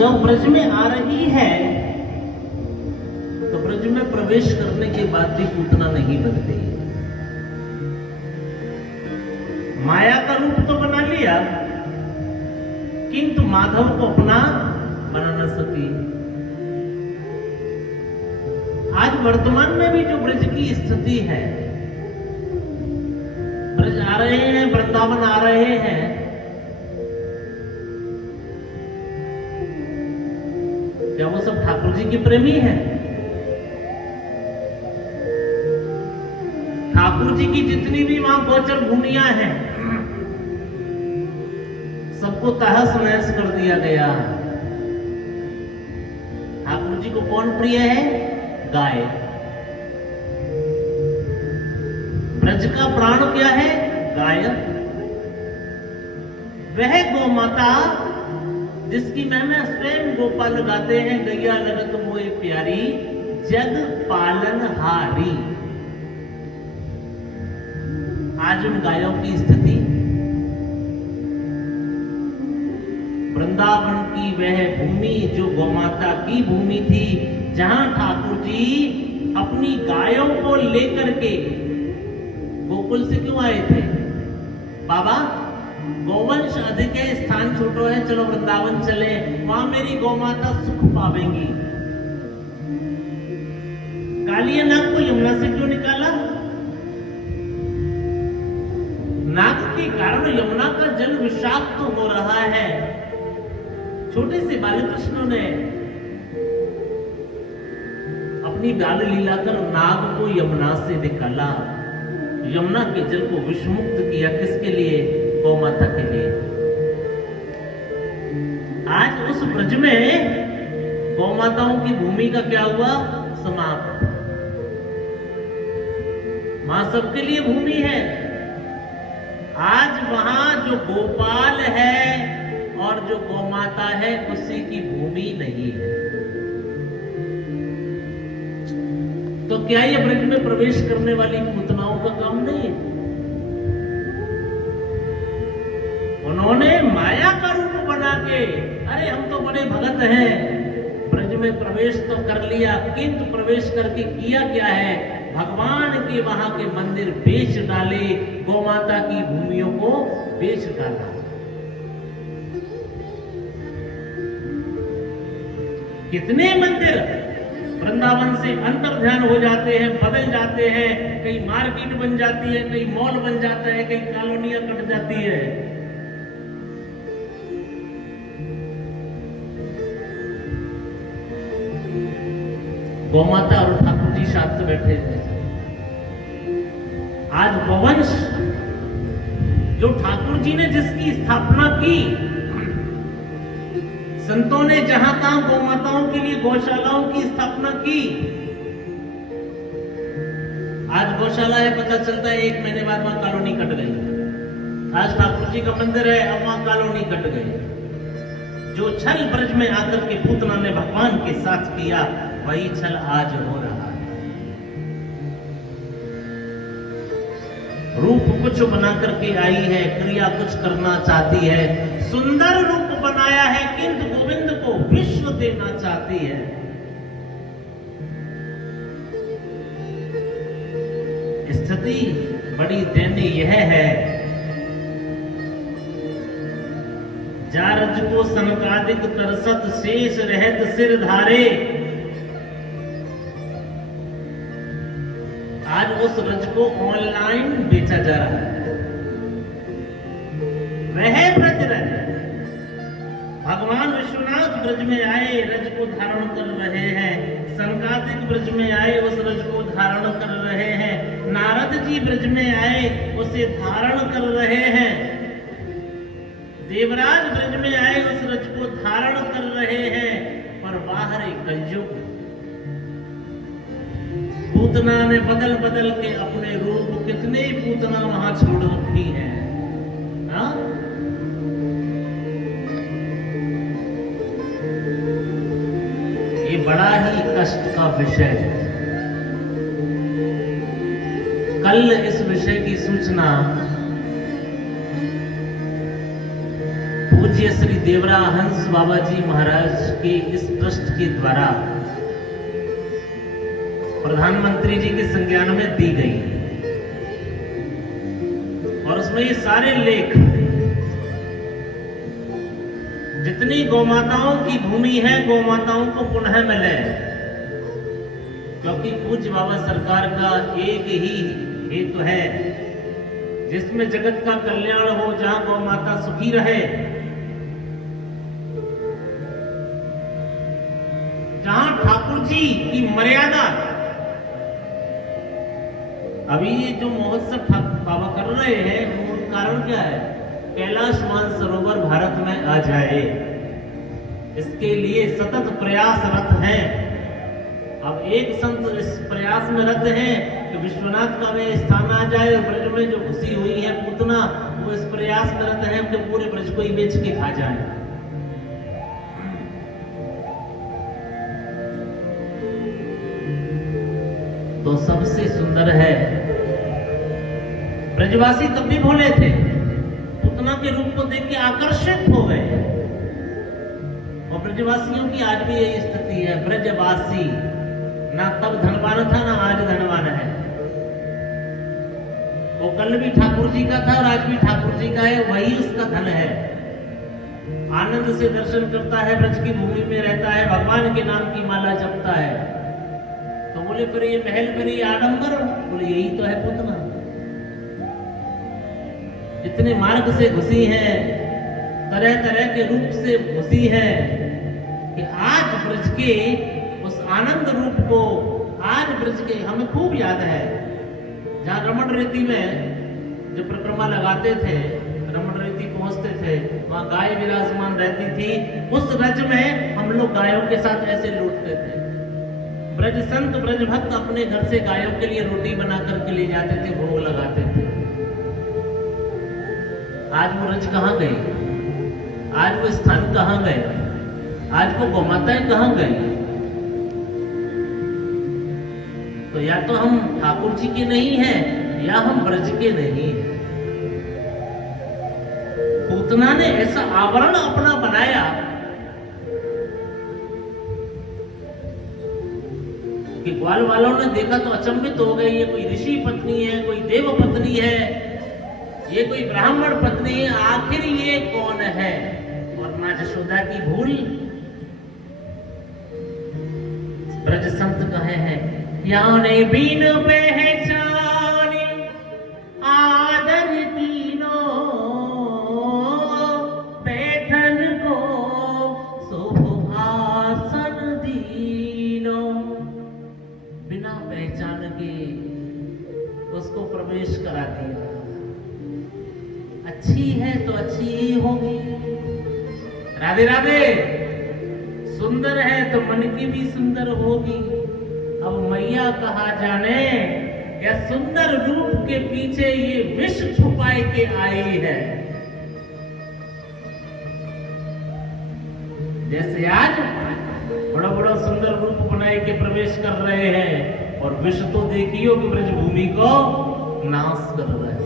जब ब्रज में आ रही है तो ब्रज में प्रवेश करने के बाद भी पूतना नहीं बन गई। माया का रूप तो बना लिया किंतु माधव को अपना बना न सकी। आज वर्तमान में भी जो ब्रज की स्थिति है, ब्रज आ रहे हैं, वृंदावन आ रहे हैं, क्या वो सब ठाकुर जी के प्रेमी हैं? ठाकुर जी की जितनी भी वहां गोचर भूमियां हैं सबको तहस नहस कर दिया गया। ठाकुर जी को कौन प्रिय है? गाय। ब्रज का प्राण क्या है? गाय। वह गौ माता जिसकी महिमा स्वयं गोपाल गाते हैं, गैया लगत मोए प्यारी जग पालनहारी। आज उन गायों की स्थिति, वृंदावन की वह भूमि जो गौमाता की भूमि थी, जहां ठाकुर जी अपनी गायों को लेकर के गोकुल से क्यों आए थे? बाबा गौवंश अधिक है, स्थान छोटो है, चलो वृंदावन चले, वहां मेरी गौमाता सुख पावेंगी। कालिया नाग को यमुना से क्यों निकाला? नाग के कारण यमुना का जल विषाक्त तो हो रहा है। छोटे से बालकृष्ण ने अपनी बाल लीला कर नाग को यमुना से निकाला, यमुना के जल को विषमुक्त किया। किसके लिए? गौ माता के लिए। आज उस ब्रज में गौ माताओं की भूमि का क्या हुआ? समाप्त। मां सबके लिए भूमि है। आज वहां जो गोपाल है और जो गौमाता है उसी की भूमि नहीं है। तो क्या ये ब्रज में प्रवेश करने वाली पूतनाओं का काम नहीं है? उन्होंने माया का रूप बना के, अरे हम तो बड़े भगत हैं, ब्रज में प्रवेश तो कर लिया, किंतु प्रवेश करके किया क्या है? भगवान के वहां के मंदिर बेच डाले, गौमाता की भूमियों को बेच डाला। कितने मंदिर वृंदावन से अंतर ध्यान हो जाते हैं, बदल जाते हैं, कई मार्केट बन जाती है, कई मॉल बन जाता है, कई कॉलोनियां कट जाती है। गौमाता और ठाकुर जी साथ में बैठे थे। आज गौवंश जो ठाकुर जी ने जिसकी स्थापना की, संतों ने जहां तहां गौमाताओं के लिए गौशालाओं की स्थापना की। आज गौशाला है, पता चलता है 1 महीने बाद वहां कॉलोनी कट गई। आज ठाकुर जी का मंदिर है, अब वहां कॉलोनी कट गई। जो छल ब्रज में आकर के पूतना ने भगवान के साथ किया, वही छल आज हो रहा है। रूप कुछ बना करके आई है, क्रिया कुछ करना चाहती है, सुंदर रूप बनाया है, किंतु गोविंद को विश्व देना चाहती है। स्थिति बड़ी दयनीय यह है, जारज को सनकादिक तरसत शेष रहत सिर धारे। आज उस रज को ऑनलाइन बेचा जा रहा है। वह ब्रज रज, भगवान विश्वनाथ ब्रज में आए, रज को धारण कर रहे हैं। सनकादिक ब्रज में आए, उस रज को धारण कर रहे हैं। नारद जी ब्रज में आए, उसे धारण कर रहे हैं। देवराज ब्रज में आए, उस रज को धारण कर रहे हैं। पर बाहर एक कलयुग, पूतना ने बदल बदल के अपने रूप, कितने पूतना वहां छोड़ रखी है। हाँ? ये बड़ा ही कष्ट का विषय है। कल इस विषय की सूचना पूज्य श्री देवरा हंस बाबा जी महाराज के इस ट्रस्ट के द्वारा प्रधानमंत्री जी के संज्ञान में दी गई और उसमें ये सारे लेख, जितनी गौमाताओं की भूमि है गौमाताओं को पुनः मिले, क्योंकि पूज्य बाबा सरकार का एक ही हेतु है, जिसमें जगत का कल्याण हो, जहां गौ माता सुखी रहे, जहां ठाकुर जी की मर्यादा। अभी ये जो महोत्सव बाबा कर रहे हैं, मूल कारण क्या है? कैलाश मानसरोवर भारत में आ जाए, इसके लिए सतत प्रयासरत हैं। अब एक संत इस प्रयास में रत हैं कि विश्वनाथ का में स्थान आ जाए, और ब्रज में जो घुसी हुई है पूतना, वो इस प्रयास में रत हैं कि पूरे ब्रज को ही बेच के खा जाए। तो सबसे सुंदर है, ब्रजवासी तब भी भोले थे, पूतना के रूप को देख के आकर्षित हो गए। और ब्रजवासियों की आज भी यही स्थिति है। ब्रजवासी ना तब धनवान था, ना आज धनवान है। वो कल भी ठाकुर जी का था और आज भी ठाकुर जी का है, वही उसका धन है। आनंद से दर्शन करता है, ब्रज की भूमि में रहता है, भगवान के नाम की माला जपता है। तो बोले फिर ये महल, फिर ये आडंबर, बोले यही तो है पूतना। इतने मार्ग से घुसी है, तरह तरह के रूप से घुसी है, कि आज ब्रज के उस आनंद रूप को, आज ब्रज के हमें खूब याद है। जहां रमण रीति में जो परिक्रमा लगाते थे, रमण रीति पहुंचते थे, वहां गाय विराजमान रहती थी। उस रज में हम लोग गायों के साथ ऐसे लूटते थे। ब्रज संत, ब्रज भक्त अपने घर से गायों के लिए रोटी बना करके ले जाते थे, भोग लगाते थे। आज वो रज कहां गई? आज वो स्थान कहां गए? आज वो गौमाताएं कहां गई? तो या तो हम ठाकुर जी के नहीं हैं, या हम ब्रज के नहीं हैं। पूतना ने ऐसा आवरण अपना बनाया कि ग्वाल वालों ने देखा तो अचंभित हो गए। ये कोई ऋषि पत्नी है, कोई देव पत्नी है, ये कोई ब्राह्मण पत्नी है, आखिर ये कौन है? और मां यशोदा की भूल। ब्रज संत कहे हैं, याने बीन पहचानी आदर कीनो, बैठन को सुहासन दीनो। बिना पहचान के उसको प्रवेश करा दिया। अच्छी है तो अच्छी ही होगी, राधे राधे। सुंदर है तो मन की भी सुंदर होगी। अब मैया कहा जाने, या सुंदर रूप के पीछे ये विष छुपाए के आई है। जैसे आज बड़ा बड़ा सुंदर रूप बनाए के प्रवेश कर रहे हैं, और विष तो देखियो कि ब्रजभूमि को नाश कर रहे हैं।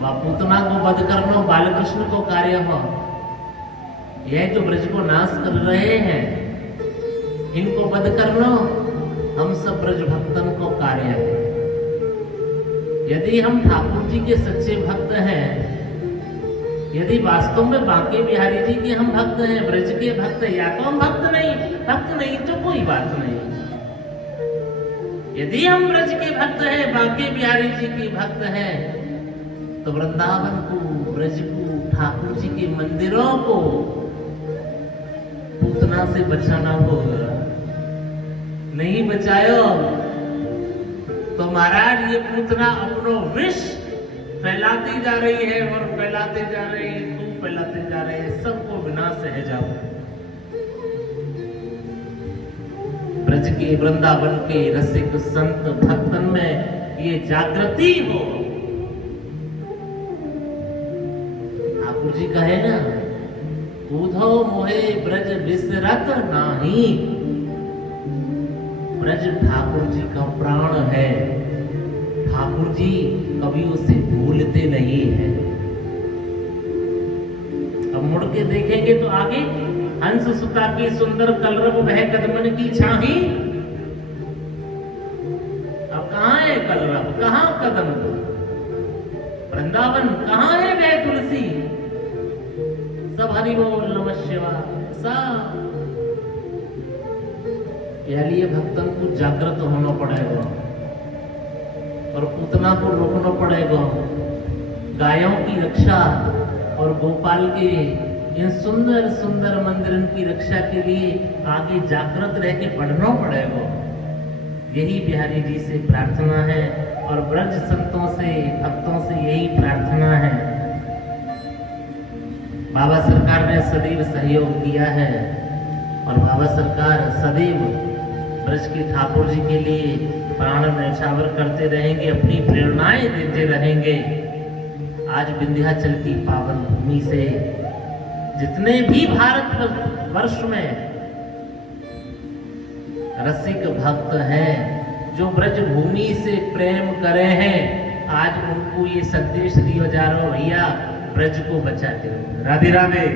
वह पूतना को वध करना बालकृष्ण को कार्य हो। यह जो ब्रज को नाश कर रहे हैं, इनको वध करना हम सब ब्रज भक्तन को कार्य है। यदि हम ठाकुर जी के सच्चे भक्त हैं, यदि वास्तव में बांके बिहारी जी के हम भक्त हैं, ब्रज के भक्त, या तो हम भक्त नहीं तो कोई बात नहीं। यदि हम ब्रज के भक्त हैं, बांके बिहारी जी के भक्त हैं, तो वृंदावन को, ब्रज को, ठाकुर जी के मंदिरों को पूतना से बचाना होगा। नहीं बचायो तो महाराज ये पूतना अपनो विष फैलाती जा रही है, और फैलाते जा रही है, तुम फैलाते जा रहे हैं, सबको विनाश है जाओ। ब्रज के, वृंदावन के रसिक संत भक्तन में ये जागृति हो। ठाकुर जी कहे ना, कूधो मोहे ब्रज विसरत नाही। ब्रज ठाकुर जी का प्राण है। ठाकुर जी कभी उसे भूलते नहीं हैं। अब मुड़ के देखेंगे तो आगे हंस सुता की सुंदर कलरव वह कदमन की छाही। अब कहां है कलरव, कहां कदम, वृंदावन कहां है वह तुलसी। सब हरि बोल नमः शिवाय। सब के लिए भक्तन को जागृत होना पड़ेगा और पूतना को रोकना पड़ेगा। गायों की रक्षा और गोपाल के इन सुंदर सुंदर मंदिरों की रक्षा के लिए आगे जागृत रह के बढ़ना पड़ेगा। यही बिहारी जी से प्रार्थना है और ब्रज संतों से भक्तों से यही प्रार्थना है। बाबा सरकार ने सदैव सहयोग किया है और बाबा सरकार सदैव ब्रज के ठाकुर जी के लिए प्राण न्यौछावर करते रहेंगे, अपनी प्रेरणाएं देते रहेंगे। आज विंध्याचल की पावन भूमि से जितने भी भारत वर्ष में रसिक भक्त हैं, जो ब्रज भूमि से प्रेम करे हैं, आज उनको ये संदेश दिया जा रहा है, भैया ब्रज को बचाते हो। राधे राधे।